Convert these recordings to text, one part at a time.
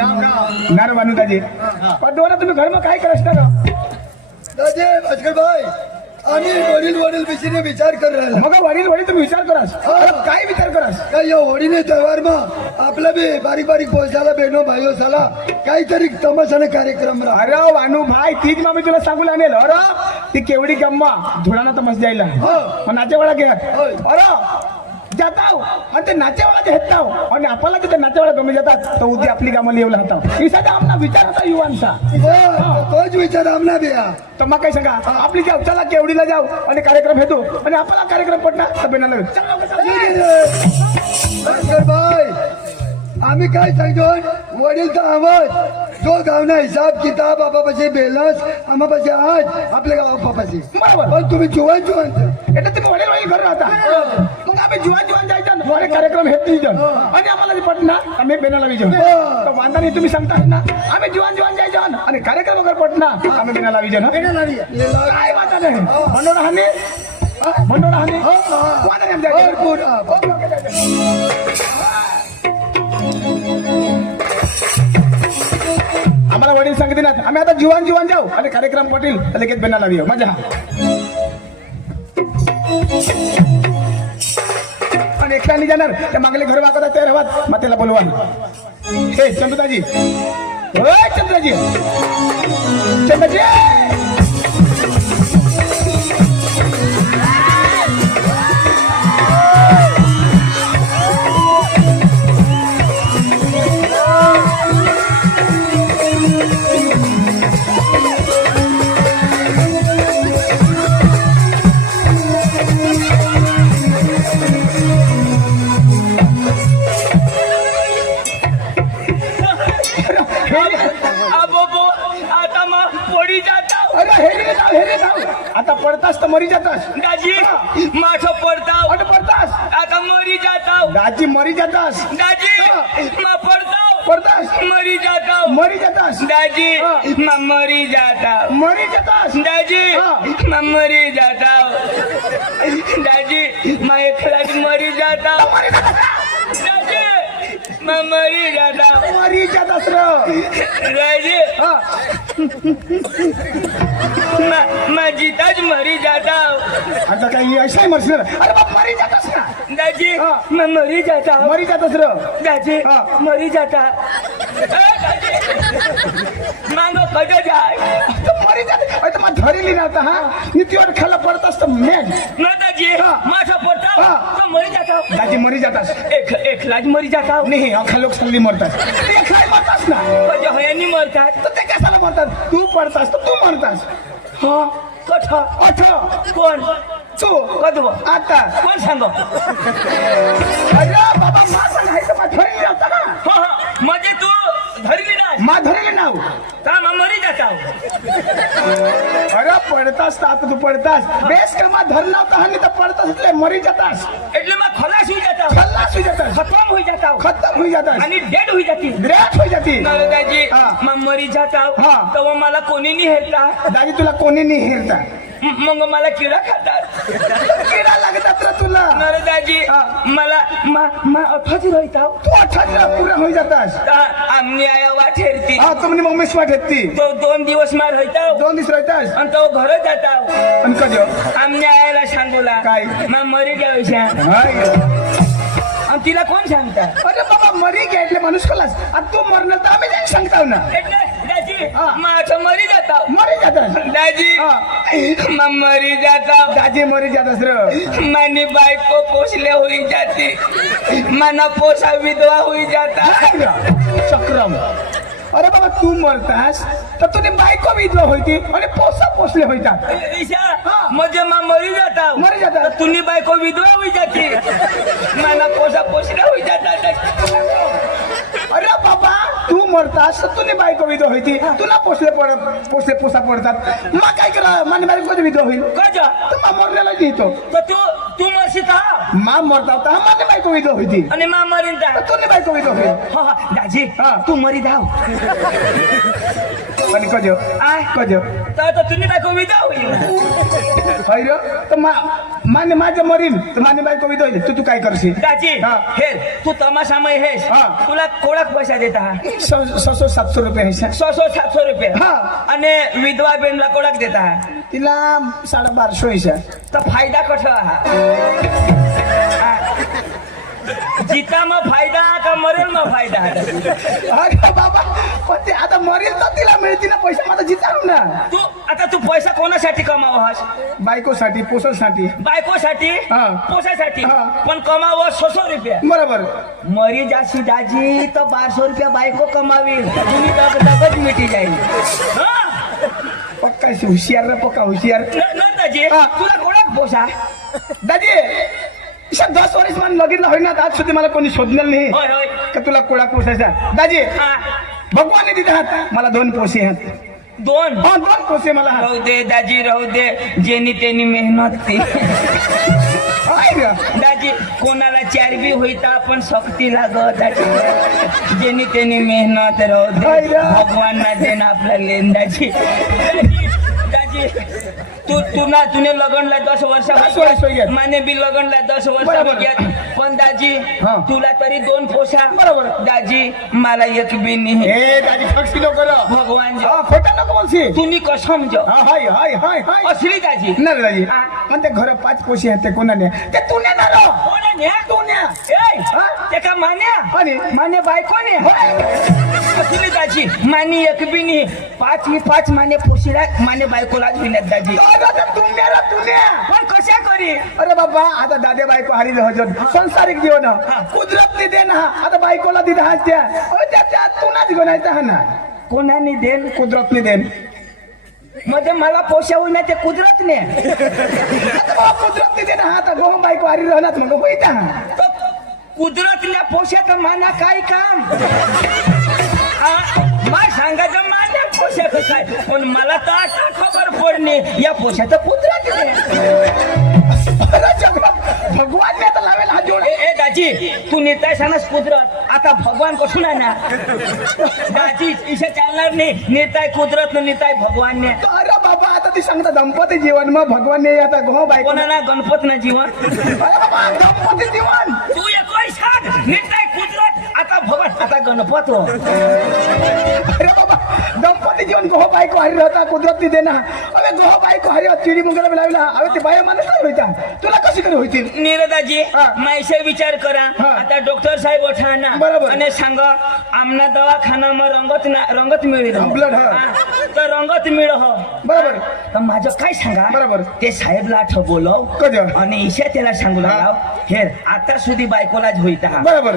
नार बानू दाजी पण दोन तुम्ही घर मग काय करत दादी भास्कर भाई आम्ही वडील विषयीने विचार कर राहिला मग वडील तुम्ही विचार करास काय विचार करास काय या होळीने त्योहार मा आपला बी बारीक पोचाला बहिणो भाईओ झाला काहीतरी तमाशाने कार्यक्रम राहा अरे वानू भाई तीच मामी तुला सांगू लागेल अरे ती केवढी गम्मा धुळाना तर मस्त जायला नाचेवाळा घे अरे जाताव आणि ते नाचेवाळा जे हेताव आणि आपल्याला तिथे नाचेवाळा गमी जातात तर उद्या आपली कामाला येऊ लागतात ही सध्या आमना विचार होता युवांचा तोच विचार आमना बी तर मग काय सांगा आपली जाऊ चला केवढीला जाऊ आणि कार्यक्रम घेतो आणि आपला कार्यक्रम पडणार तर बेनाला भास्कर भाई आम्ही काय सांगतो वडील तर आवाज जो गावना हिसाब किताब आपापाशी बेलस आम्हापाशी आज आपल्या गावापाशी बरोबर पण तुम्ही जुवान એટલે तुम्ही वडील घर राहता मग आम्ही जुवान जायचं मोरे कार्यक्रम हेत नाही जण आणि आम्हाला जे पटना आम्ही बेनाला विजन तर वांदा नाही तुम्ही सांगता ना आम्ही जुवान जायचं आणि कार्यक्रम वगैरे पटना आम्ही बेनाला विजन काय वाटा नाही म्हणून हानी आम्हाला वडील सांगितले ना आम्ही आता जुवान जाऊ आणि कार्यक्रम पटेल लगेच बेनाला विजो मजा आणि एकटा नाही जाणार ते मागले घर वागवता तयार हवात मग त्याला बोलवा हे चंद्रदाजी होय चंद्रजी आता पडतास तर मरी जातास दाजी माझं पडताव पडतास आता मरी जाताव दाजी मरी जातास दाजी मा पडताव पडतास मरी जाताव दाजी मा मरी जाताव दाजी मा मरी जाताव दाजी मा एकलाच मरी जाताव दाजी मा मरी जातास दाजी माझीताच मरी जाताव आता काही अशाही मरशील अरे बाप मरी जातास ना दाजी मरी जाता मरी जातास र दाजी मरी जाता मांगो कधी जाय मरी जात अरे मग धरेली ना आता हा नितीवर खाला पडतास तर मॅच ना दाजी माझा पडता तो मरी जाता दाजी मरी जातास एकलाच मरी जाता नाही अख्खा लोक सल्ली मरतात ते खाय मरतास ना कधी होयांनी मरतात तर ते कशाला मरतात तू पडतास तर तू मरतास हा कथा अच्छा कोण तू कधव आता कोण सांगो अरे बाबा मा सांगायचं मा धरेली होता ना म्हणजे तू धरली ना मा धरेली नाव का मरी जाता अरे पडतास तर आता तू पडतास बेस का मा धरला होता आणि तर पडतास એટલે મરી જતાસ એટલે માં ખલાસ હોઈ જતા ખલાસ હોઈ જતાસ ખતમ હોઈ જતા ખતમ હોઈ જતાસ आणि डेड होई जाती ग्रेट होई जाती दादाजी मग मरी जाता तेव्हा मला कोणी नाही हेरता दाजी तुला कोणी नाही हेरता मग मला किडा खातात किडा लागतात रे तुला दादाजी मला अठ्ठाची राहता तू 18 पूरा होई जातास आमनी आया वाट हेरती तुमनी मम्मी स्वाट हेरती तो 2 दिवस मार होता 2 दिवस राहतास आणि तो घर जाता आणि कजो आमनी आयाला सांगूला काय मग मरी द्यायच्या आणि तिला कोण सांगता अरे बाबा मरी गे એટલે माणूस कलास आता तू मरणार तर आम्ही नाही सांगताव ना એટલે दाजी माझं मरी जाता मरी जातास दाजी मरी जाता दाजी मरी जातास रे मानी बायको पोसले होई जाती मना पोसा विधवा होई जाता चक्रम अरे बाबा तू मरतास तर तुझी बायको विधवा होती आणि पोसा पोसले होतात ईशा म्हणजे मरी जाता मरी जातात तुनी बायको विधवा होई जाती मना पोसा पोसले होई जाता अरे बाबा तू मरतास तर तुझी बायको विधवा होती तुला पोसले पोसा पडतात मग काय करा माझी बायको विधवा होईल कजा तर मा मरण्याला लिहितो तर तू मरशी का मा मरता होता माझी बायको विधवा होती आणि मरीन तर तुझी बायको विधवा होईल दाजी तू मरी धाव आणि कजो कजो तर तुम्ही बायको विधवा होईल तर माने माझं मरीन तर माने बायको विधवा होईल. तू काय करशील दाजी हा. हे तू तमाशामय हेस हा. तुला कोणाक पैसा देता 600-700 रुपये आहे सर. 600-700 रुपये हा. आणि विधवा बेनला कोणाक देता तिला 1250 आहे सर. तर फायदा कसा जिता मग फायदा का मरेल मग फायदा अरे बाबा पण ते आता मरील तर तिला मिळतील ना पैसे माझा जिताव ना. तू पैसा कोणासाठी कमावस बायकोसाठी पोसासाठी बायकोसाठी हा. पोसासाठी हा. पण कमाव 600 रुपये बरोबर. मरी जाशी दाजी तर 1200 रुपया बायको कमावी तुम्ही दगदगच मिटी जाईल पक्का हुशियार रे पक्का हुशियार. दाजी हा. तुला कोणाक पोसा दादी 10 वर्ष मला लगीन होईना आज सुद्धा मला कोणी शोधलेलं नाही होय होय का तुला कोळा पोसायचा. दाजी हा. भगवान दिले हात मला 2 पोसे हात. 2 हा 2 पोसे मला हात. राहू दे दाजी राहू दे जेनी तेनी मेहनत ती हाय रे. दाजी कोणाला चरबी होईता पण सक्ती लागत दाजी जेनी तेनी मेहनत राहू हाय दे रे. भगवान ना देना आपला लेन दाजी दाजी तुने लगनला 10 वर्ष 10 वर्ष होई आहेत. माने बी लगनला 10 वर्ष बरोबर. होई आहेत. पण दाजी हा. तुला तरी 2 पोसा बरोबर. दाजी मला एक बी नाही ए दादी फक्सी नको रे. भगवान हा खोटा नको बोलशी. तुम्ही कसम जो हा हाय हाय हाय हाय. असली दाजी ना रे दादी हा. पण ते घर 5 पोसे आहेत ते कोणाने ते तुने ना रो. कोणा न्या तुने ए हा? ते का मान्या आणि माने बायकोने असली दाजी मानी एक बी नाही 5 माने पोशीला माने बायकोलाच विनत दाजी तुने रे तुने. पण कशा करी अरे बाबा आता दादे बायको हरिले होत संसारिक जीवन कुदरत नाही दे ना आता बायकोला दिला हात द्या त्याच्या तुनाच गुणायचा हा ना कोणाने देन कुदरत नाही देन म्हणजे मला पोषा होईना ते कुदरत ने कुदरत नाही देना हा आता गोहम बायको हरी राहणार मग होईता तो कुदरत ने पोषा तर माना काय काम मा सांगायचं मान्य पोशाचं काय पण मला तर आता खबर पडणे या पोशाचं कुदरत ने भगवान ने आता लावेल हात जोड. ए दाजी तू नेताय सांगस कुदरत आता भगवान कसून आहे ना दाजी इशे चालणार नाही नेताय कुदरत न नेताय भगवान ने अरे बाबा आता ती सांगता दंपती जीवन मग भगवान ने आता गोह बायको कोणाला गणपत ना जीवन अरे बाबा दंपती जीवन तू एक सांग नेताय कुदरत आता भगवान आता गणपत हो अरे बाबा दंपती जीवन गोह बायको हरी राहता कुदरत नाही देना अरे गोह बायको हरी चिडी मुंगला लावला अरे ते बाया माणूस नाही होईता तुला कशी कधी होईल नीरदाजी हा. मायसे विचार करा हा. आता डॉक्टर साहेब उठा ना बरोबर. आणि सांग आमना दवाखानाમાં रंगत मिळेल ब्लड, हा. तर रंगत मिळ हो बरोबर तर माझं काय सांगा बरोबर. ते साहेबला आठव बोलव कधी आणि इशे त्याला सांगू लाव हे आता सुधी बायकोलाच होईता बरोबर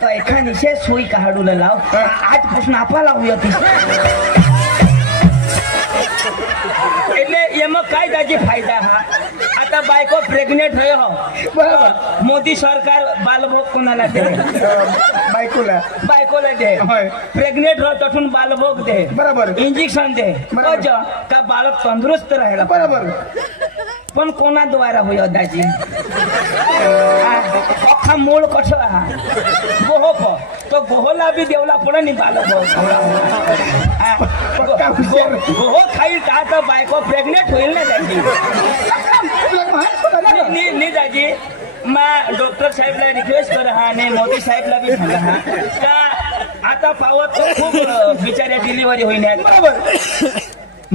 तर एका निशे सोयी काढूला लाव हा. आजपासून आपला होत એટલે એમાં काय दाजी फायदा हा आता बायको प्रेग्नेंट होय हो बरोबर. मोदी सरकार बालभोग कोणाला दे बायकोला बायकोला दे होय. प्रेग्नेंट हो तठून बालभोग दे बरोबर. इंजेक्शन दे बरोबर. अज का बालक तंदुरुस्त राहायला बरोबर पण कोणाद्वारा होय दाजी अख्खा मूळ कस गोहो को तो गोहोला बी देवला पुढे नाही बालभोग पक्का हुशार. गोहो खाईल का तर बायको प्रेग्नेंट होईल ना दाजी नाही दाजी मग डॉक्टर साहेबला रिक्वेस्ट कर हा आणि मोदी साहेबला बी सांगा हा का आता पावत खूप बिचाऱ्या डिलिव्हरी होईन बरोबर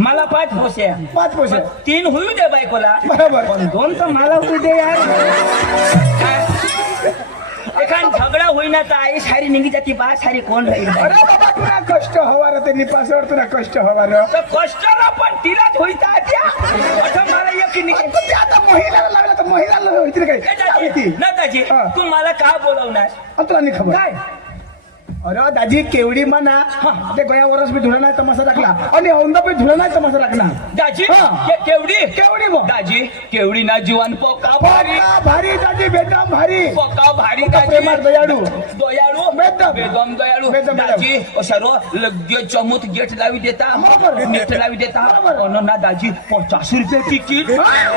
मला 5 पोसे 5 पोसे 3 होऊ दे बायकोला बरोबर. पण 2 तर मला होऊ दे यार एखाद झगडा होईना तर आई सारी निघी जाती बा सारी कोण राहील अरे बाबा तुला कष्ट हवा रे ते निपासवर तुला कष्ट हवा रे तर कष्टाला पण तिलाच होईता त्या असं मला एक नाही पण ते आता महिलाला लावला तर महिलाला होईल काय ती ना दाजी हा. तू मला का बोलवणार तुला नाही खबर काय अरे दाजी केवडी म्हणा ते गया वर्ष मी धुळा नाही तमाशा टाकला आणि औंदा पे धुळा नाही तमाशा टाकला दाजी हा. केवढी केवडी मग दाजी केवढी ना जीवन पोका भारी पक्का भारी दाजी बेदम भारी पोका भारी पक्का प्रेमात दयाळू दयाळू बेदम. बेदम दयाळू बेदम, बेदम. दाजी सर्व लगेच चमूत गेट लावी देता बरोबर. नेट लावी देता बरोबर. अन ना दाजी 50 रुपये तिकीट 50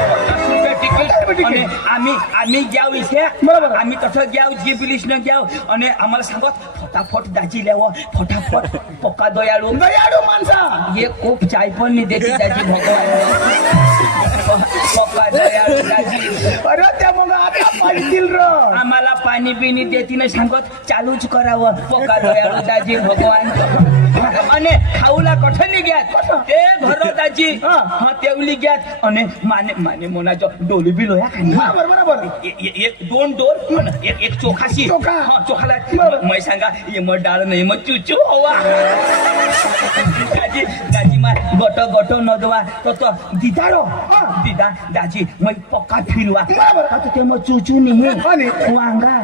रुपये तिकीट आणि आम्ही घ्याव इथे बरोबर. आम्ही तसं घ्याव जे बिलिश न घ्याव आणि आम्हाला सांगत फटाफट दाजी ल्याव फटाफट पक्का दयाळू दयाळू माणसा ये खूप चाय पण नाही देते दाजी भगवान पप्पा दयाळू दाजी अरे त्या मग आता पाहिजे र आम्हाला पाणी बिनी देती नाही सांगत चालूच करावं पप्पा दयाळू दाजी भगवान અને ખાઉલા કઠની ગયા તે ભરો દાજી હા તેવલી ગયા અને માને માને મોના જો ડોલી બી લોયા ખાની बरोबर बरोबर એક दोन डोल અને એક ચોખાસી ચોખા. હા ચોખાલા मै सांगा એમાં ડાળ ને એમાં ચૂચું હોવા દાજી દાજી માં ગોટો ગોટો નદવા તો દીદારો દીદા દાજી मै પક્કા ફીરવા બરાબર. તો તેમાં ચૂચું નહીં અને વાંગા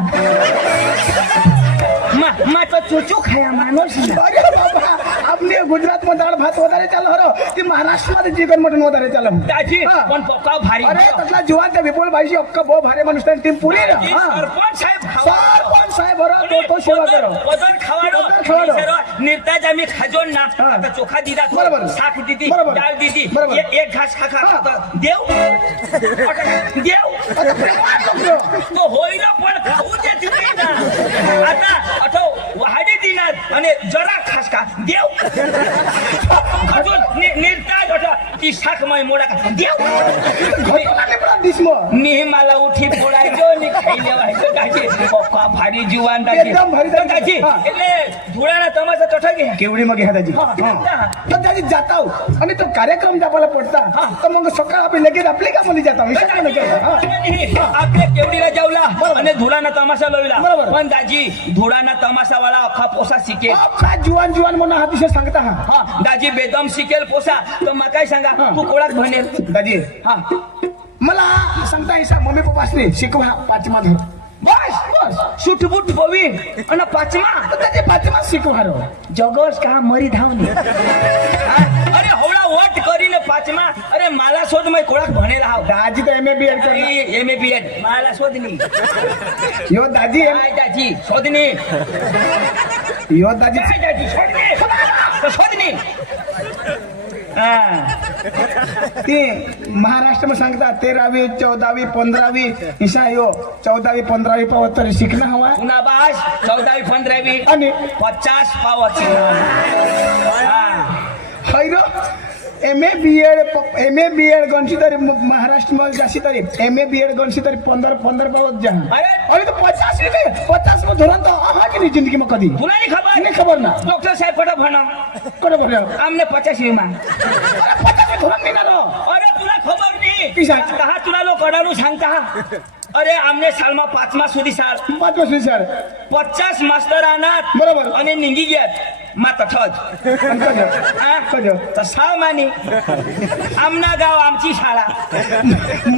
માં તો ચૂચું ખાયા માનો છે અરે બાબા આપને ગુજરાતમાં દાળ ભાત વધારે ચાલે હરો તે મહારાષ્ટ્રમાં ચિકન મટન વધારે ચાલે દાજી હા. પણ પક્કા ભારી અરે તસલા જુવાન તે વિપુલ ભાઈ અક્કા બહુ ભારે મનુષ્ય ટીમ પૂરી રે હા સરપંચ સાહેબ સરપંચ સાહેબ હરો તો સેવા કરો પદન ખાવાડો પદન ખાવાડો. નિર્તાજ અમે ખાજો ના હા. તો ચોખા દીધા બરાબર. શાક દીધી બરાબર. દાળ દીધી બરાબર. એક ઘાસ ખાખા હા. તો દેવ દેવ તો હોય ના પણ ખાવું જ નથી ના આતા અઠો વહાડી દીના અને જરા ખાસ ખા દેવ અઠો નિર્તાજ અઠો તી શાક માં મોડા ખા દેવ ઘટનાને પણ દિશમો નિહિમાલા ઉઠી પોળાઈ જો ને ખાઈ લેવાય તો દાજી પપ્પા ભારી જુવાન દાજી એકદમ ભારી તો દાજી હા. એટલે ધોળાના તમાશા તો થઈ ગયા केवढी मग ह्या दाजी હા. तर दाजी जाता आणि तो कार्यक्रम जापाला पडता तर मग सकाळ आपण लगेच आपल्या कामाला जाता विचार नाही केला આપણે કેવડીલા જાવલા અને ધોળાના તમાશા લોઈલા બરાબર. પણ દાજી ધોળાના તમાશા વાળા આખા પોસા શીખે का जुवान जुवान म्हणून हा दिवस सांगता हा હા દાજી બેદમ શીખેલ પોસા તો મકાઈ सांगा तू कोळाक भनेल दाजी हा मला सांगता ऐसा मम्मी पप्पा असले शिकवा पाचमा धर બસ બસ સુટબુટ પવી અને પાછમાં तर त्याचे पाचमा शिकवा रो જગસ કા મરી ધાવની અરે હોળા વટ કરીને પાછમાં અરે માલા શોધ મેં કોળાક ભણેલા હાવ दाजी तर एमए बीएड कर એમએ બીએડ માલા શોધની यो दाजी હાય દાજી શોધની यो दाजी હાય દાજી શોધની તો શોધની હા ते महाराष्ट्र में सांगता 13वी 14वी 15वी ईशा यो 14वी 15वी पावतर शिकणं हवा ઉનાબાસ 14વી 15વી आणि 50 પાવ છે હા हैरो एमए बीएड गणशी तरी महाराष्ट्र में जाशी तरी एमए बीएड गणशी तरी 15 पावत जा અરે अरे तो 50 में धोरण तो आहा की नहीं जिंदगी में कदी तुला नहीं खबर नहीं खबर ना ડોક્ટર સાહેબ ફટો ભણો कोण बोल આમને 85 માં अरे 50 धोरण नहीं ना रो અરે तुला खबर नाही किसा? दहा तुला लोक कडाનું सांगता અરે આમને સાલમાં 5મા સુધી સાલ पाच वर्ष सर 50 માસ્ટર આનાત बरोबर અને નીંગી ગયા માતા થજ હા कजो તો શાળ માની આમના ગાવ આમची શાળા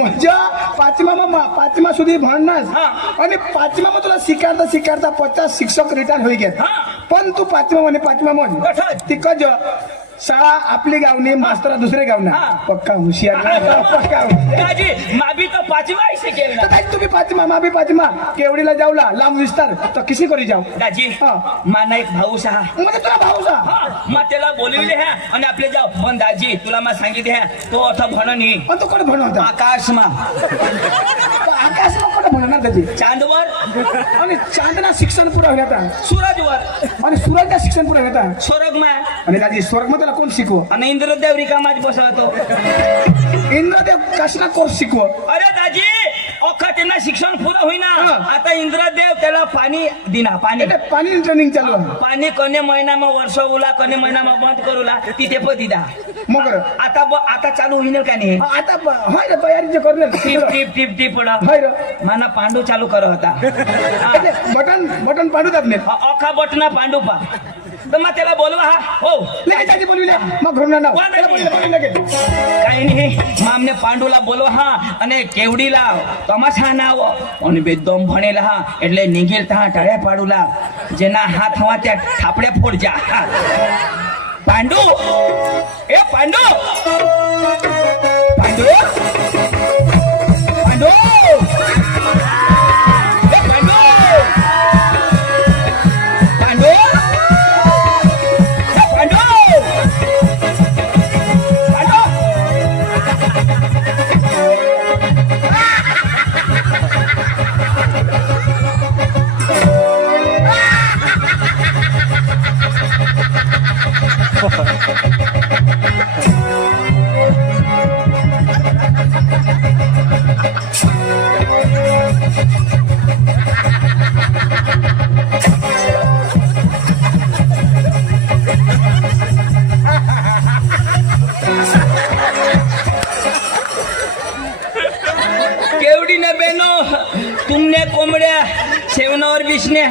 मजा पाचमा सुधी भणनास हा. आणि पाचमा मग तुला शिकारता 50 शिक्षक रिटायर होई गेत हा. पण तू पाचमा म्हण कठोर. ती कज शाळा आपली गावनी मास्तर दुसरे गावना हा. पक्का हुशियार पक्का हुशियार. દાજી માબી તો 5मा શીખેલ तर ताई तुम्ही पाचमा माबी पाचमा केवडीला जाऊला लांब विस्तार तर किसी करी जाऊ દાજી हा. માના એક ભાऊ સहा म्हणजे तुला भाऊसा हा मग त्याला बोलविले ह्या आणि आपले जाऊ पण दाजी तुला मग सांगितले ह्या तो आता म्हणनी पण तू कोण भणवता आकाशमा आकाश मग कोण भणणार त्याची चांदवर आणि चांदना शिक्षण पुरा होता सूरजवर आणि सूरजला शिक्षण पुरा होता स्वर्गमा आणि दाजी स्वर्ग मध्ये कोण शिकव आणि इंद्रदेव रिकामाच बसवतो इंद्रदेव कसला कोर्स शिकव अरे दाजी अख्खा त्यांना शिक्षण पुरं होईना हा. आता इंद्रदेव त्याला पाणी दिना पाणी पाणी ट्रेनिंग चालू आहे पाणी कने महिनामा वर्ष उला कने महिनामा बंद करूला तिथे पण दिदा मग आता चालू होईल का नाही आता होय रे तयारीचे करले टिप टिप टिप टिप पडा होय रे माना पांडू चालू करत होता हा. बटन पाडूत आपले अख्खा बटना पांडू पा तर मग त्याला बोलवा हा हो लगेच आधी बोलविले मग घरून नाव त्याला बोलविले लगेच काही नाही मग आमने पांडूला बोलवा हा અને કેવડીલા તમાશા ના આવો અને બેદમ ભણેલા હા એટલે નીગેલ તા ટાળે પાડુલા જેના હાથ હવા ત્યાં થાપડે ફોડજા હા. પાંડુ એ પાંડુ પાંડુ પાંડુ એ પાંડુ પાંડુ એ પાંડુ પાંડુ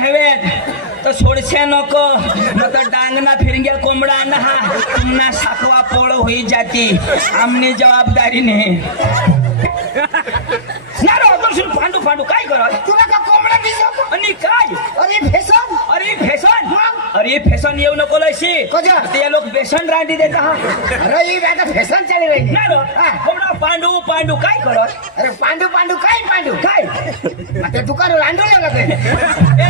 हवेत तर सोडशे नको न तर डांगना फिरंग्या कोंबडा ना हा तुमना साखवा पोळ होई जाती आमनी जबाबदारी ने पांडू पांडू काय करत तुला का कोंबडा दिसतो आणि काय अरे भेसन अरे फेसन अरे फेसन येऊ नको लशी कजा? ते लोक बेसन रांधी देता हा अरे ही आता भेसन चाली रही नाही रो. कोंबडा पांडू पांडू काय करत अरे पांडू पांडू काय पांडू काय आता दुकान रांडू लागत ए,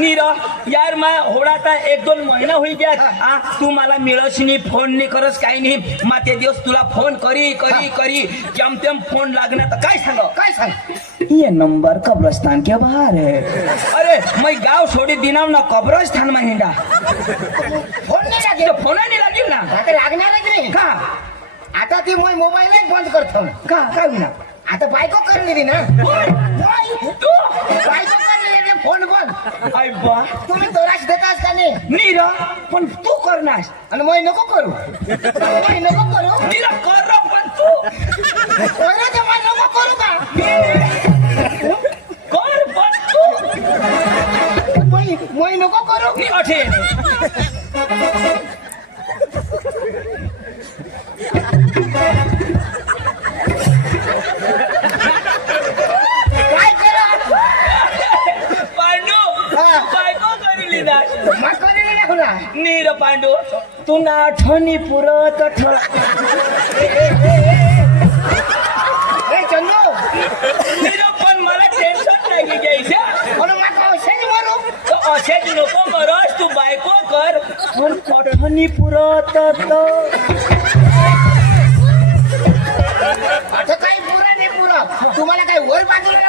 नीरा यार मा होडाता 1-2 महिना होई गयात आ तू मला मिळस नी फोन नी करस काही नाही मा ते दिवस तुला फोन करी करी करी जमतेम फोन लागणार तर काय सांग काय सांग ये नंबर कब्रस्तान के बाहर है अरे मैं गांव छोड़ी दिनाव ना कब्रस्तान में हिंडा फोन नाही लागेल फोन नहीं लगी ना आता लागणारच नाही का आता ती मोय मोबाईल बंद करतो का का ना आता बायको करलेली ना तू बायको करलेली फोन बंद आई बा तुम्ही तोराश देतास का नाही नीरा पण तू करनास आणि मोय नको करू मोय नको करू नीरा कर रो पण तू अरे ते मोय नको करू का कर पण तू मोय नको करू नी अठे काय करा पांडू हा. बायको करीली ना मग करलेली नाही ना नीर पांडू तू ना आठवणी पुरत ठळ ए चंदू नीर पण मला टेन्शन नाही घ्यायचं म्हणून मग औषध मारू तर असेच नको करस तू बायको कर पण आठवणी पुरत आता काही पुरा नाही पुरा तुम्हाला काही वर बाजूला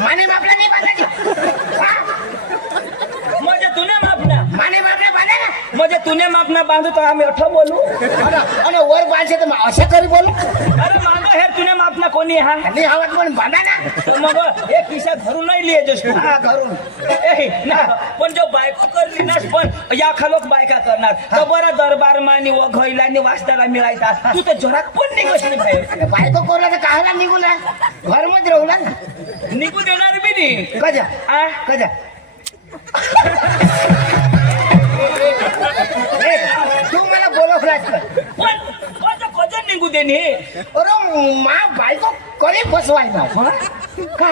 माने बापला नाही बांधायची म्हणजे तुने मापना माने बापला बांधा ना म्हणजे तुने मापना बांधू तर आम्ही अठं बोलू आणि वर बांधશે तर मग असं करी बोलू अरे मागं हे तुने मापना कोणी हा आणि हवात पण बांधा ना मग हे खिशा धरून नाही लिहे जसू हा घरून ए ना पण जो बायको करली नास पण या खालोक बायका करणार तर बरं दरबार मानी व घैलानी वाचताला मिळायचा तू तर जोरात पण निघसली बाहेर आणि बायको कोरला तर काहला निघूला घर मध्ये राहुला ना निघू देणार बी नाही कजा आ कजा ए, तू मला बोलवलास का पण कोणतं कोणतं निघू देणे अरे मा बायको कधी बसवायचा का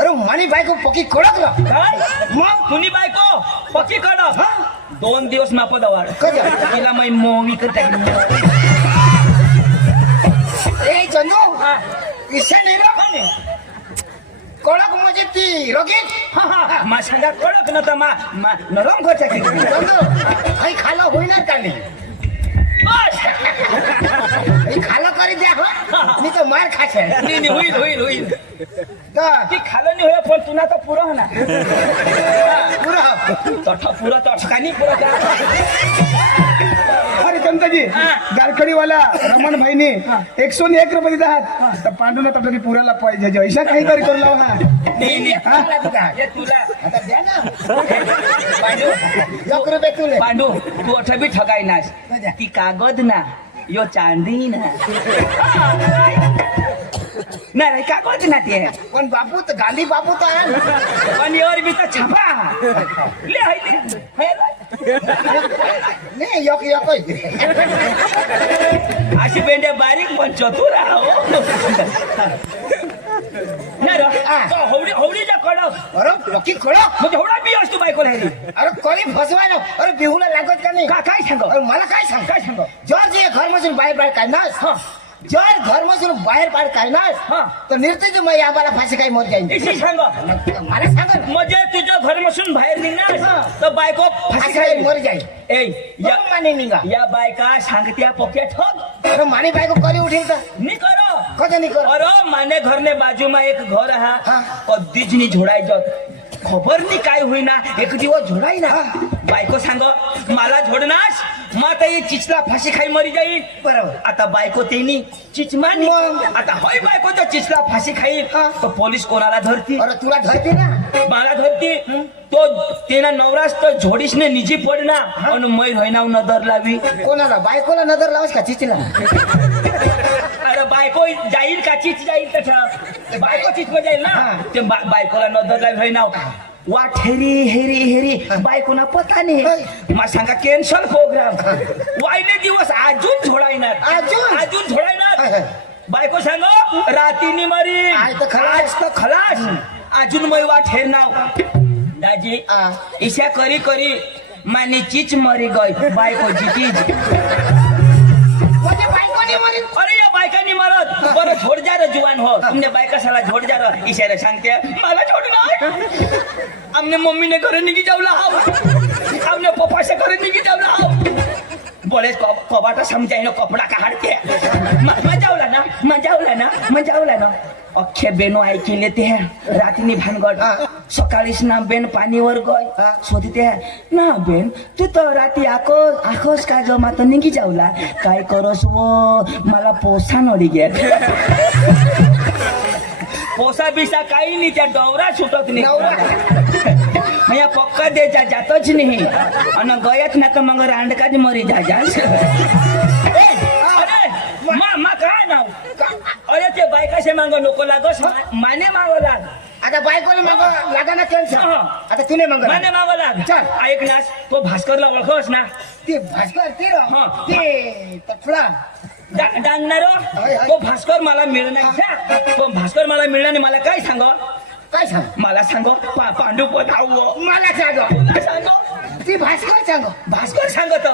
अरे मानी बायको पक्की कडकलं काय मग तुनी बायको पक्की कडक 2 दिवस माप दवाड कजा तिला मै मोवी करता ए चंदू इसे नाही रे कडक म्हणजे ती रगीत मा सांगा कडक न तर मा नरम करता की चंदू काही खालं होईनार का नाही हे खालं करी द्या मी तर मार खाશે नाही होईल होईल होईल तर ती खालं नाही होय पण तुला तर पुरा होणार पुरं तठ पुरा तठ का नाही पुरा अरे चंदाजी गारखडीवाला रमण भाईनी 101 रुपये देत आहात तर पांडूला तर पुऱ्याला पाहिजे जैसा काहीतरी करू लावा हा नाही मला तुला हे तुला आता द्या ना पांडू 1 रुपये तुले पांडू तू अठ बी ठगाई नास ती कागद ना यो चांदी ना नाही कागद ना ते पण बापू तर गांधी बापू तर आहे. पण यावर बी तर छापा ले हाय नाही एक अशी पेंड्या बारीक पण चतुर आहो नाही रे होडी होडीच्या कडक अरे नक्की खडक म्हणजे होडा बी असतो बायको राहिली अरे कधी फसवायला अरे बिहूला लागत का नाही काय सांग अरे मला काय सांग काय सांग जर जे घर मधून बाहेर काढणार जर घर मधून बाहेर काढणार तर निर्तीच मग आम्हाला फाशी काही मत जाईल इशी सांग मला सांगा ना. म्हणजे तुझ्या घरमसून बाहेर निघणार तर बायको फाशी फाशी काही खाईल मर जाईल ए या माने निघा या बायका सांगत्या पोक्या ठग अरे माने बायको कधी उठेल का नी करो कधी नाही कर अरे माने घरने बाजूमा एक घर हा हा. कधीच नी झोडायचं खबर नाही काय होईना एक दिवस झोडाई ना बायको सांग मला झोडनास मग आता ही चिचला फाशी खाई मरी जाईल बरोबर आता बायको तेनी चिच मानी मग? आता होय बायको त्या चिचला फाशी खाईल तर पोलीस कोणाला धरती अरे तुला धरते ना मला धरती तो तेना नवरास तर झोडीसने निजी पडना आणि मै होईना नदर लावी कोणाला बायकोला नजर लावस का चिचीला अरे बायको जाईल का चिच जाईल तसं बायको चिच जाईल ना ते बायकोला नदर लावी होईना वाट हेरी हेरी हेरी बायकोना पता नाही मा सांगा कॅन्सल प्रोग्राम वायले दिवस अजून झोडायणार अजून झोडायणार बायको सांगो रातीनी मरी आज तर खलास. आज तर खलास अजून मै वाट हेर नाव दाजी ईशा करी करी माने चीच मरी गई बायको जीतीच म्हणजे बायकोने म्हणे अरे या बायकांनी मरत बरं झोड जा रे जुवान हो तुमच्या बायका साला झोड जा रे इशारा सांगते मला झोड नाही आमने मम्मीने घरे निघी जावला हाव आमने पप्पाच्या घरे निघी जावला हाव बोले कबाटा समजायनो कपडा काढते मजावला ना अख्खे बेनो ऐकिले ते रातनी भानगड सकाळीच ना बेन पाणीवर गय शोधते ना बेन तू तर राती आकोस काय ग मात निघी जावला काय करस वो मला पोसा नडी घे पोसा बिसा काही नाही त्या डवरा सुटत नाही या पक्का द्यायचा जातच नाही आणि गयात ना तर मग रांडकाच मरी जाजास अरे मा काय नाव अरे ते बायकाशे मांग नको लागस माने मागो लाग आता बायकोने मागं लागा ना कॅन्सल आता तुने मागं माने मागो लाग चल. ऐक नास तो भास्करला ओळखस ना ते भास्कर ते हा. ते तफला डांगणार तो भास्कर मला मिळणार तो भास्कर मला मिळणार मला काय सांग काय सांग मला सांग पांडू पधाव मला सांग तुला सांग ती भास्कर सांग भास्कर सांगत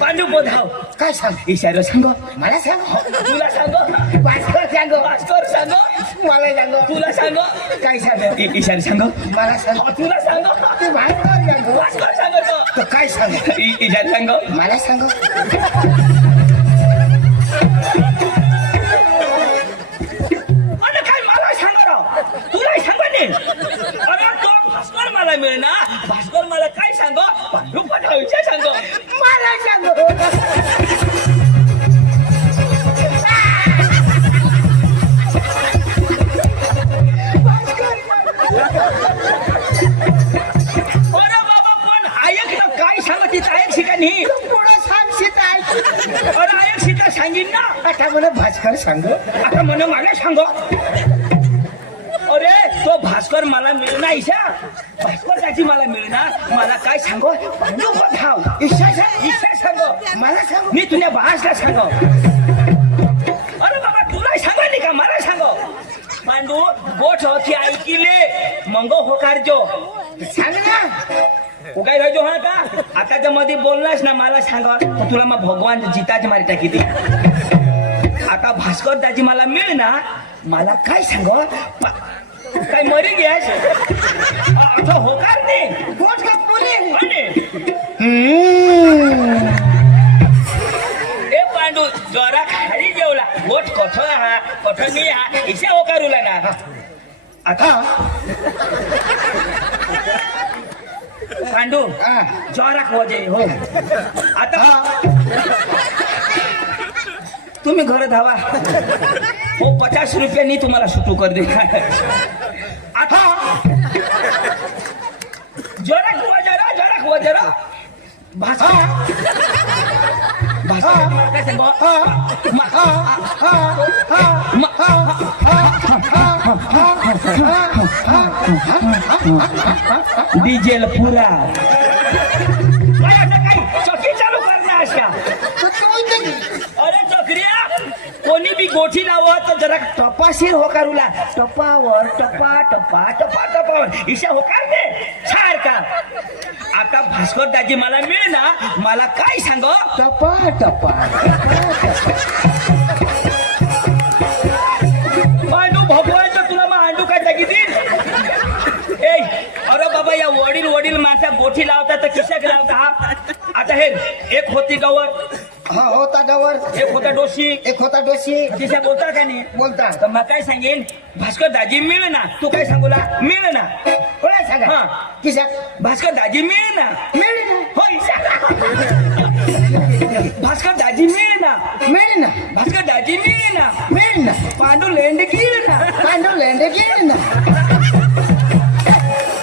पांडू पधाव काय सांग इशारा सांग मला सांग तुला सांग भास्कर सांग भास्कर सांग मला सांग तुला सांग काय सांग इशारा सांग मला सांग तुला सांग ते भास्कर सांग भास्कर सांगत तर काय सांग इशारा सांग मला सांग अरे काय मला सांग राव तुला सांग नाही अरे तो भास्कर मला मिळणार भास्कर मला काय सांग पांडू पधावच्या सांग मला सांग अरे बाबा पण ऐक ना काय सांगत तिथं ऐक शिका नाही पुढं सांग सीता अरे ऐक सीता सांगीन ना आता मला भास्कर सांग आता म्हणे मला सांग अरे तो भास्कर मला मिळणार ईशा भास्कर त्याची मला मिळणार मला काय सांगो पांडू पधाव ईशा सांग मला सांग मी तुझ्या भासला सांग अरे बाबा तुला सांग नाही का मला सांग पांडू गोठ होती ऐकिले मंग होकार जो सांग ना उगाय राजो हा का आता जर मध्ये बोललास ना मला सांग तर तुला मग भगवान जिताच मारी टाकी ते आता भास्कर दाजी मला मिळणार मला काय सांग काय मरी गॅस आता होकार नाही गोठ का पुरे ए पांडू जरा खाली जेवला गोठ कठ मी हा इशा होकारूला ना आता पांडू जोराक वजे हो आता तुम्ही घर धावा हो 50 रुपयांनी तुम्हाला सुटू कर दे आता जोराक वजरा भाषा काय सांग डिझेल पुरा चौकी चालू करणार अशा अरे चक्रिया कोणी बी गोठी लावत तर जरा टपाशीर होकारूला टपावर टपा टपा टपा टपावर ईशा होकार दे सारखा आता भास्कर दाजी मला मिळणार मला काय सांग टपा टपा पांडू भगवानचं तुला मग अंडू काय जागी देईल ए अरे बाबा या वडील माणसा गोठी लावता तर किशाक लावता हा आता हे एक होती गवर हा होता डवर एक होता डोशी एक होता डोशी किशा बोलता का नाही बोलता तर मग काय सांगेन भास्कर दाजी मिळ ना तू काय सांगूला मिळ ना कोणा सांगा हा किसा भास्कर दाजी मिळ ना मिळ ना होय भास्कर दाजी मिळ ना मिळ ना भास्कर दाजी मिळ ना मिळ ना पांडू लेंड गिळ ना पांडू लेंडे गेले ना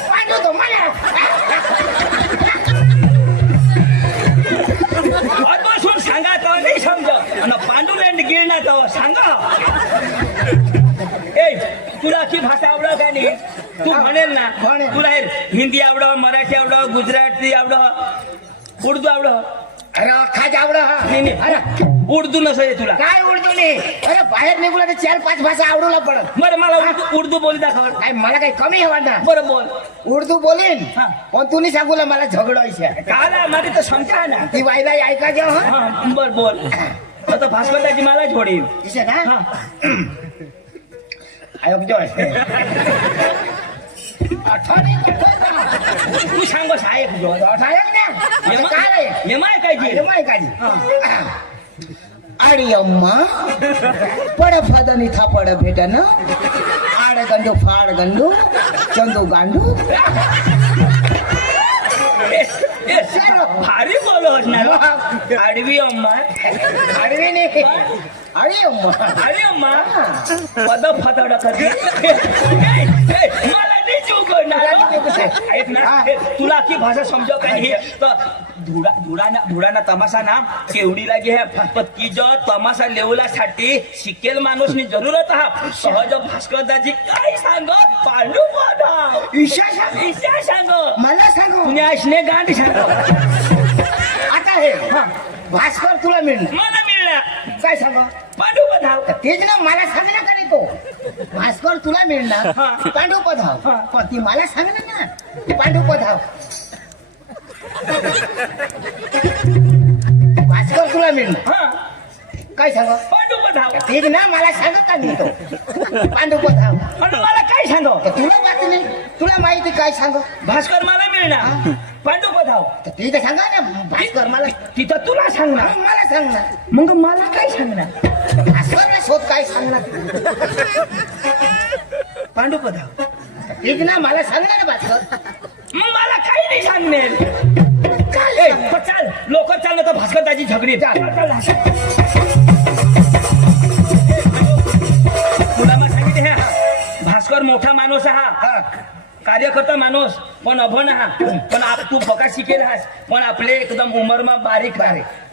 पांडू तो मला बसून सांगा तर नाही समज आणि पांडू लेंड गिळ ना तर सांगा ए तुला की भाषा आवडत का नाही तू म्हणे ભણેલ ના ભણેલ. તું હેર હિન્દી આવડો મરાઠી આવડો ગુજરાતી આવડો ઉર્દू આવડો अरे अख्खा जावड हा नाही, नाही. अरे उर्दू नसेल तुला काय उर्दू नाही अरे बाहेर निघूला तर 4-5 भाषा आवडूला पडत बरं मला उर्दू बोली दाखव काय मला काही कमी हवा ना बरं बोल उर्दू बोलीन हा. पण तुम्ही सांगूला मला झगडायचे काला माझी तर शंका आहे ना ती वाईला ऐका जा हा हा, बर बोल आता भास्करदाची मला जोडील दिसे ना हा. ऐक जो तू सांग साहेब ऐक ना आता काय आहे? एमाय काय हे माहिती का जी? आडी अम्मा पड फदनी थापड भेटन आड गंडू फाड गंडू चंदू गांडू भारी बोलो असणार आडवी अम्मा आडवी नाही आडी अम्मा अरे अम्मा पद फतड करते मला नाही चुकणार ऐक ना तुला की भाषा समजाव का नाही तर धुडाना तमाशा ना केवढीला घे पण ती जो तमाशा लेवलासाठी शिकेल माणूसनी जरूरत हा सहज भास्करदाची काय सांग पांडू माधव ईशा सांग मला सांगू तुने आशने गांड सांग आता हे भास्कर तुला मिळणार मला मिळणार काय सांग पांडू माधव तेच ना मला सांगणार का नाही तो भास्कर तुला मिळणार हा. पांडू पधाव हा. पण ती मला सांगणार ना पांडू पधाव भास्कर तुला मिळणार हा काय सांग पांडू माधव तेच ना मला सांग का नाही तो पांडू पधाव आणि मला काय सांग तुला माहिती नाही तुला माहिती काय सांग भास्कर मला मिळणार पांडू माधव ते तर सांगा ना भास्कर मला तिथं तुला सांगणार मला सांगणार मग मला काय सांगणार भास्कर शोध काय सांगणार पांडू पधाव तेच ना मला सांगणार ना भास्कर मग मला काही नाही सांगणार चाल लोक चाललं तर भास्कर दाजी झगडी तुला मग सांगितले ह्या भास्कर मोठा माणूस हा कार्यकर्ता माणूस पण अभन हा पण तू बका शिकेल हास पण आपले एकदम उमर मा बारीक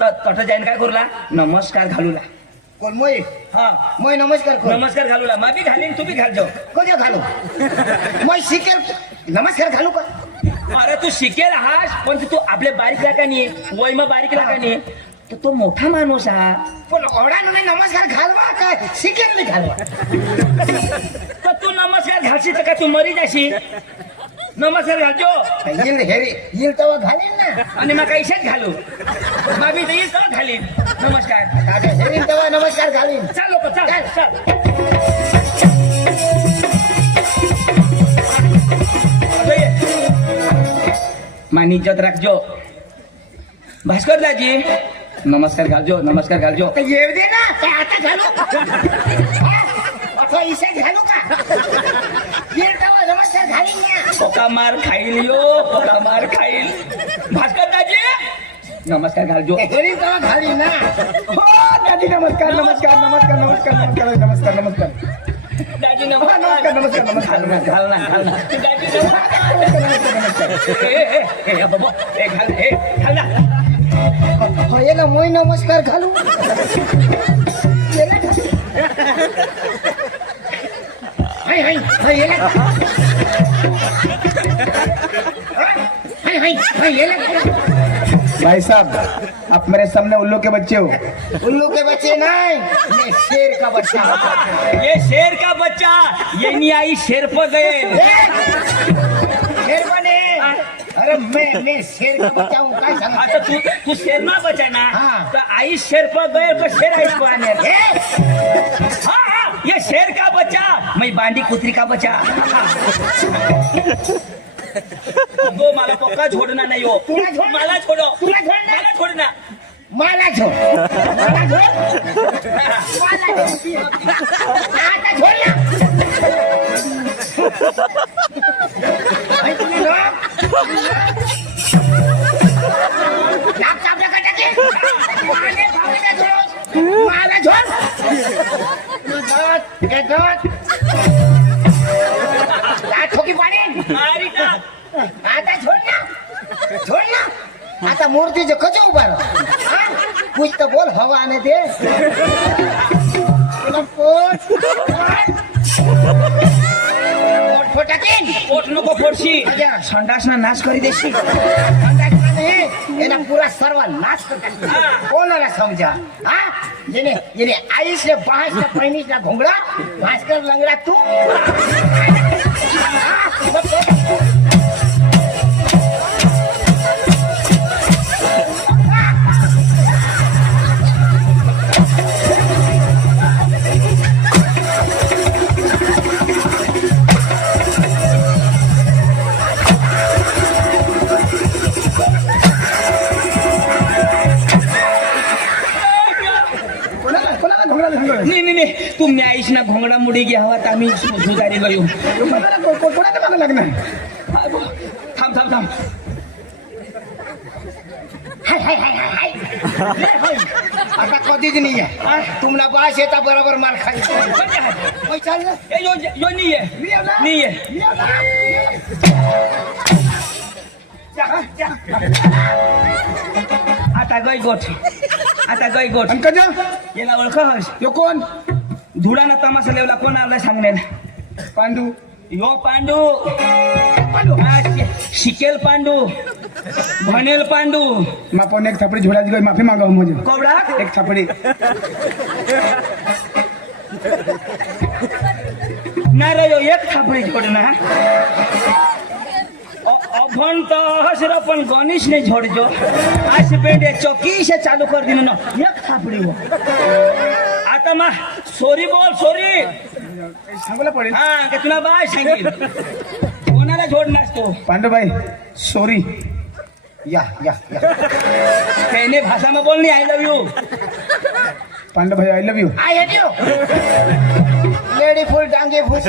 तर तट जाईन काय करूला नमस्कार घालूला कोण मोय हा मोय नमस्कार कर नमस्कार घालूला मा बी घालीन तू बी घालजो कधी घालू मोय शिकेल नमस्कार घालू का अरे तू शिकेल हास पण तू आपले बारीक लागानी वय मग बारीक लागानी तर तो मोठा माणूस हा पण ओढा नाही नमस्कार घालवा काय शिकेल नाही घालवा तर तू नमस्कार घालशील तर का तू मरी जाशील नमस्कार घालजो येईल हेरी येईल तेव्हा घालीन ना आणि मग कैशात घालू बाबी तर येईल तर घालीन नमस्कार आता हेरीन तेव्हा नमस्कार घालीन चाल लोक चाल चाल मानी इज्जत राखजो भास्कर दाजी नमस्कार घालजो नमस्कार घालजो तर येऊ दे ना काय आता घालू अथवा इशात घालू का येईल तेव्हा नमस्कार घालीन ना पोका मार खाईल यो पोका मार खाईल भास्कर दाजी नमस्कार घालजो हेरीन तेव्हा घालीन ना हो दादी नमस्कार नमस्कार नमस्कार नमस्कार नमस्कार नमस्कार नमस्कार दाजी नमस्कार नमस्कार नमस्कार घालना घालना दाजी घालना हो याला मोय नमस्कार घालू याला घालू. हाय हाय हाय याला हाय हाय हाय याला घालू. भाई साहब आप मेरे सामने उल्लू के बच्चे हो उल्लू के बच्चे नहीं ये शेर का बच्चा होता ये शेर का बच्चा ये नहीं आई शेर पर गए है। शेर बने अरे मैं शेर का बच्चा हूँ काय सांगा आता तू शेर ना बचा ना हाँ. तो आई शेर पर गए तो शेर आई पर आने हाँ हाँ ये शेर का बच्चा मैं बांडी कुतरी का बच्चा वो मला पक्का छोड़ना नहीं हो तुला छोड़ मला छोड़ो तुला छोड़ना? मला छोड़ना मला छोड़ मला छोड़ मला छोड़ आता छोड़ ना भाई तुम्ही लोग नाक चापला का टाके माने भावना छोड़ मला छोड़ गदत या ठोकी पाणी मारी का आता छोड़ ना आता मूर्तीचे कसे उभा राहा कुछ तर बोल हवा आने दे तुला पोट टाकीन पोट नको फोडशी अच्छा. संडासना नाश કરી દેશી સંદાસમાં નહીં, એના પૂરા સર્વ નાશ કરતા હા. કોનાला સમજા હા જેને જેને આઈસ ને પાંચ ને પૈનીસ ના ઘોંગડા ભાસ્કર લંગડા તું कोणाला घोंगडा सांगलं नाही नाही नाही तुम्ही आईशना घोंगडा मुडी घ्या हवा तर आम्ही सुधारी गयो कोणाचं मागं लग्न थांब थांब थांब हाय हाय हाय हाय हाय ले होय. आता कधीच नाही आहे तुमला बास येता बरोबर मार खाली होय, चाल ना. ए यो नाही आहे नाही आहे आता गई गोठ आता गई गोठ आणि कजा याला ओळखस यो कोण धुडाना तमाशा लेवला कोण आलाय सांगणे पांडू यो पांडू हा, शिकेल पांडू भनेल पांडू मापन एक थपडी झोडाची गई माफी मागावं म्हणजे कोबडा एक थपडी नाही रे यो एक थापडी छोड ना अभन तो हसर पण गणेश ने छोड़जो आज पेंडे चौकी से चालू कर दिन ना एक थापडी हो आता मा सॉरी बोल सॉरी सांगला पडेल हा के तुला बाय सांगेल कोणाला जोडणार तो पांडूबाई सॉरी या या या कहने भाषा में बोलनी आई लव यू पांडूभाई I love you I hate you लेडी फुल डांगे फुस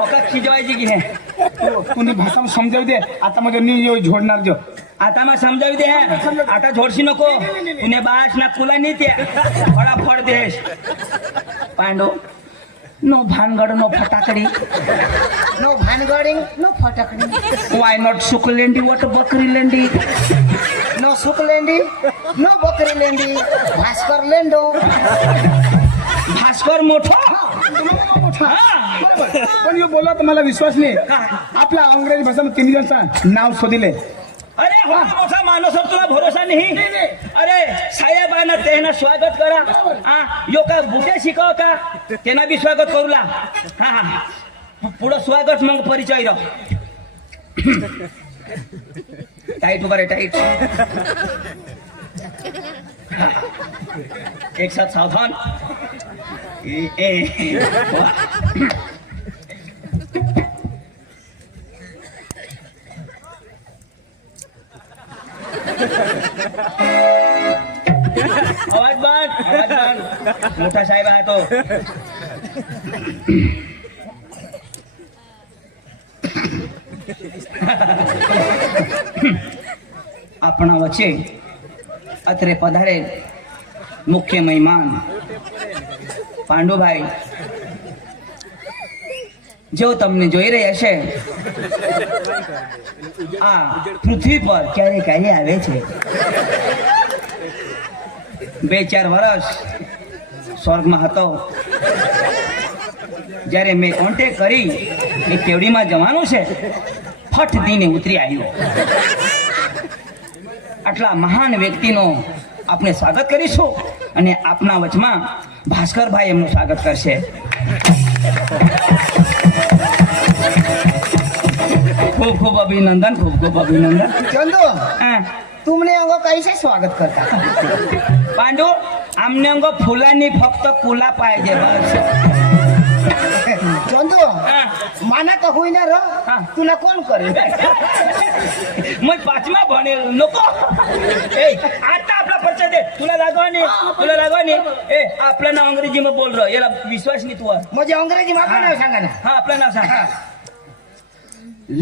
ओका खिजवायची की हे कुणी भाषा समजावू दे आता मध्ये नी यो झोडणार जो आता मग समजावी दे आता झोडशी नको पुणे बास ना कुला नाही ते फडाफड देश पांडू नो भानगड नो फटाकडी नो भानगडिंग नो फटकडी वाय नॉट सुकलेंडी वॉट बकरी लेंडी नो सुकलेंडी नो बकरी लेंडी भास्कर लेंडो भास्कर मोठा पण यो बोला तर मला विश्वास नाही आपला अंग्रेजी भाषा तिन्ही जणांचा नाव शोधिले अरे हो मोठा माणूस तुला भरोसा नाही अरे साहेबांना त्यांना स्वागत करा हा यो का बुटे शिकव का त्यांना बी स्वागत करूला हा हा पुढं स्वागत मग परिचय राव टाईट उभा रे टाईट हा. एक साथ सावधान वाह. आवाज बंद मोठा साहेब आहे तो આપણા વચ્ચે અત્રે પધારેલ મુખ્ય મહેમાન પાંડુભાઈ જો તમને જોઈ રહ્યા છે આ પૃથ્વી પર ક્યારે ક્યારે આવે છે 2-4 વર્ષ સ્વર્ગમાં હતો જ્યારે મેં કોન્ટેક્ટ કરી એ કેવડીમાં જવાનું છે ફટ દીને ઉતરી આવ્યો આટલા મહાન વ્યક્તિનો આપણે સ્વાગત કરીશું અને આપના વચમાં ભાસ્કરભાઈ એમનું સ્વાગત કરશે खूब खूब अभिनंदन खूब खूब अभिनंदन चंदू हाँ, तुमने अंगो कैसे स्वागत करता पांडू आमने अंगो फुलानी फक्त कुला पाहिजे बस चंदू हाँ, माना तो हुई ना रो हाँ. तुला कोण करे मग 5मा भनेल नको ए आता आपला परिचय दे तुला लागवानी ए आपलं नाव अंग्रेजी मध्ये बोल रहा याला विश्वास नाही तुझा म्हणजे अंग्रेजी में आपलं नाव सांगा ना हा आपलं नाव सांग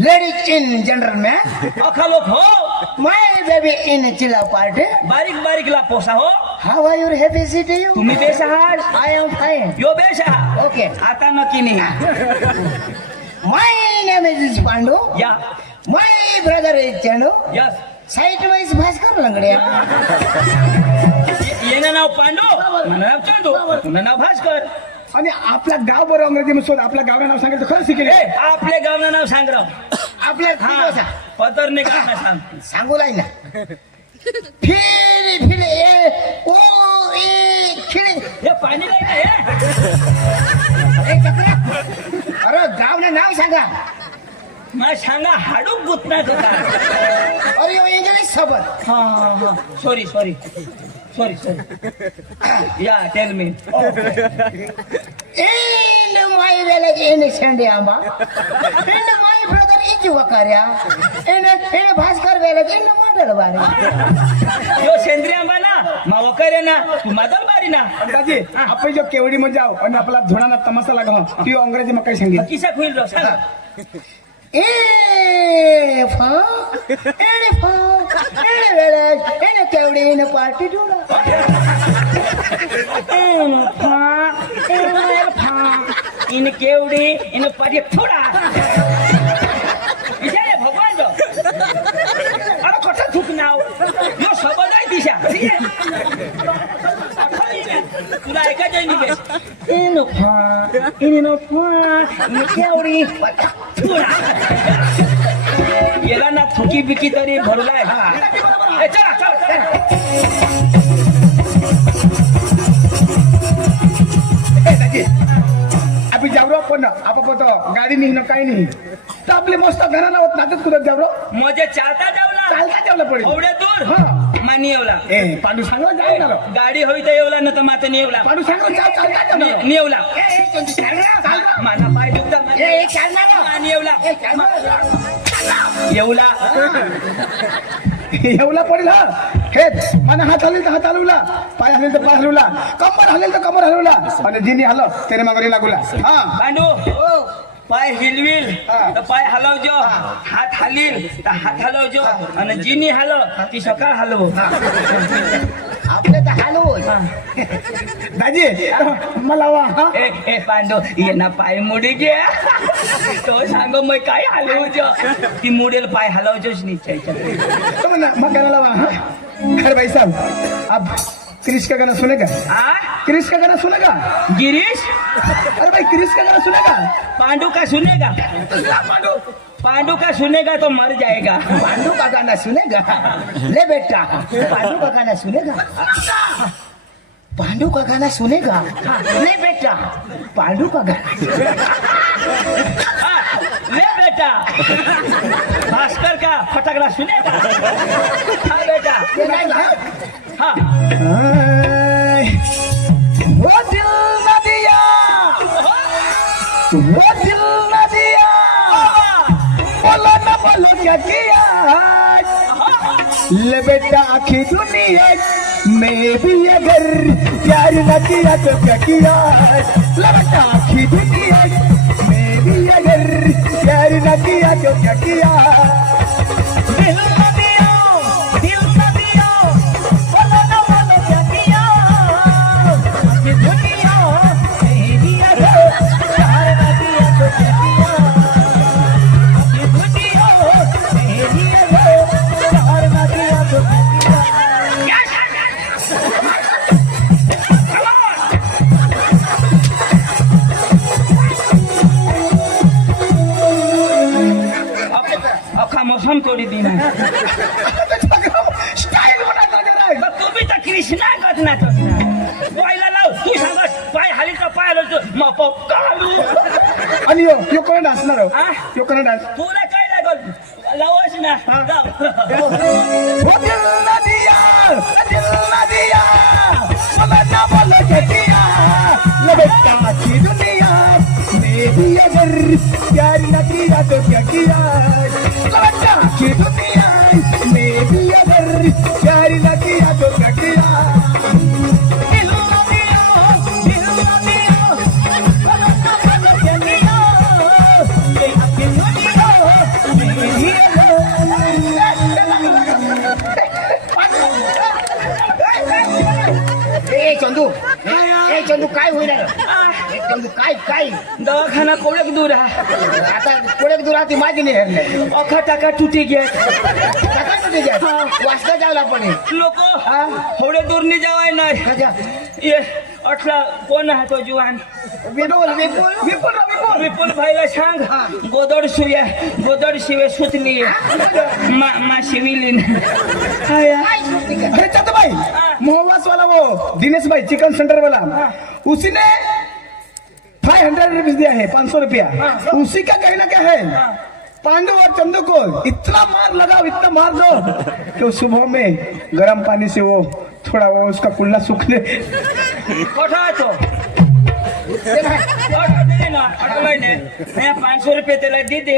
लेडीज इन जनरल में अखा लोक हो माय बेबी इन चिला पार्टी बारीक बारीक ला पोसा हो how are you happy city you तुम्ही बेस आहात आई एम फाइन यो बेस आहात ओके आता नक्की नाही माय नेम इज पांडू या my brother is Chandu yes side wise Bhaskar लंगड्या येणं नाव पांडू माझं नाव चंदू तुझं नाव भास्कर आणि आपल्या गाव बरं अंग्रेजी शोध आपल्या गावचं नाव सांगितलं खरं शिकेल ए आपले गावना नाव सांग राव आपल्या हा पतरने गावना सांग सांगू लागला फिरे फिरे ए ओ ए खिळे हे पाणी नाही का हे ए चक्रा अरे गावना नाव सांगा मग सांगा हाडूक गुतना तुका अरे यो इंग्लिश सोबत हा सॉरी सॉरी सॉरी सॉरी या tell me In my village in Sunday Amba, in my brother Ijuwakaria, in Bhaskar village in Madalwari. यो सेंद्रिय आंबा ना मावकरे ना तू मादल बारी ना दाजी आपण जो केवडी मध्ये जाऊ आणि आपला धुणाना तमासा लागा ती अंग्रेजी मग काय सांगितलं किसा खुईल रो सांगा In Kevdi in a party dula. In केवडी इन पाठी थोडा विचारे भगवान जो अरे कसा थुक नाव यो सबद आहे दिशा तुला ऐकायचं नाही बेस इन केवडी थोडा गेला ना थुकी बिकी तरी भरलाय ए चला चला आपण जावरो पण आपण गाडी नाही काही नाही तर आपले मस्त घराला होत नातच कुठं जावरो मजे चालता जावला चालता जेवला पडेल एवढ्या दूर हा. मानी येवला ए पांडू सांगला जाऊ ना गाडी होई तर येवला न तर माता नाही येवला पांडू सांगला जाऊ चालता जेवला नाही येवला माना पाय दुखतात मानी येवला येवला एवढा पडेल हा हेच मन हात हलेल तर हात हलवला पाय हलेल तर पाय हलवला कमर हलेल तर कमर हलवला आणि जिनी हल त्याने मागरी लागला हा पांडू पाय हिलविल हा. तर पाय हलवजो हात हलील तर हात हलवजो आणि जिनी हलव ती सकाळ हलव आपलं तर हालू दाजी मला वा हा ए ए पांडू ये ना पाय मुडी घे तो सांगो मग काय हलवजो ती मुडेल पाय हलवजोच निश्चय तो म्हणा मग गाना वा हा अरे भाई साहब अब क्रिश का गाना सुनेगा आ क्रिश का गाना सुनेगा गिरीश अरे भाई क्रिश का गाना सुनेगा पांडू का सुनेगा पांडू का सुनेगा तो मर जाएगा पांडू का गाना सुनेगा ले बेटा पांडू का गाना सुनेगा पांडू का गाना सुनेगा ले बेटा पांडू का गाना हाँ, ले बेटा भास्कर का फटकड़ा सुनेगा हाँ बेटा हाँ वो दिल न दिया वो दिल न दिया बोलो न बोलो क्या किया ले बेटा आखी दुनिया में भी अगर प्यार न किया तो क्या किया ले बेटा आखी दुनिया में भी अगर प्यार न किया तो क्या किया दिल न दिया बोलो न बोलो क्या किया आखी दुनिया में भी अगर प्यार न किया तो क्या किया आखी दुनिया में भी अगर प्यार न किया तो क्या किया अख्खा मौसम तोड़ी दी ना स्टाईल बनाता जरा मग तू बी तर कृष्णा करत ना पायला लाव तू सांगस पाय हाली तर पाय हलवतो मग कालू आणि यो कोण डान्सणार हो? हा? यो कोण डान्स तुला काय लागल लावस ना लाव. वो दिल न दिया दिल न दिया बोला ना बोलो क्या किया ले बेटा की दुनिया में भी अगर प्यार न किया तो क्या किया ले बेटा की दुनिया में भी अगर प्यार न किया तो क्या किया दिल न दिया बोला ना बोलो क्या किया ये आपकी दुनिया में भी ए चंदू काय होईल चंदू काय दवाखाना कोळक दूर आहे आता पुढे दूर ती माझी नाही हरले अखा टाका तुटी गे वाचता जावला पडेल लोक होडे दूर नि जावाय नाही राजा ये अठला कोण आहे तो जुवान विपुल विपुल विपुल विपुल भाईला सांग गोदड शिवे सुतली मा शिविली अरे चाचा भाई मोहवास वाला वो दिनेश भाई चिकन सेंटर वाला उसी ने 500 रुपीज दिया है 500 रुपया उसी का कहना क्या है पांडु और चंदू को इतना मार लगाओ इतना मार दो कि वो सुबह में गर्म पानी से वो थोड़ा वो उसका कुल्ला सूखने कोठा आहे तो कोठा दे ना अटलायने मैं 500 रुपये त्याला दे दे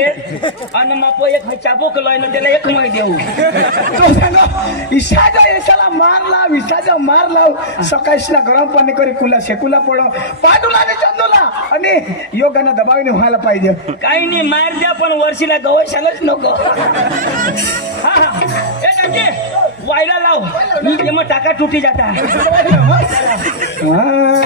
आणि मग एक चाबूक लायला त्याला एक मै देऊ तो सांगा इशाजा यशाला मार लाव सकाळीला गरम पाणी करी कुल्ला शेकुला पडो पांडुला आणि चंदूला आणि योगाना दबावीने व्हायला पाहिजे काही नाही मार द्या पण वर्षीला गवय सांगच नको हा हा ए काकी वायला लाव मी मग टाका तुटी जाता हा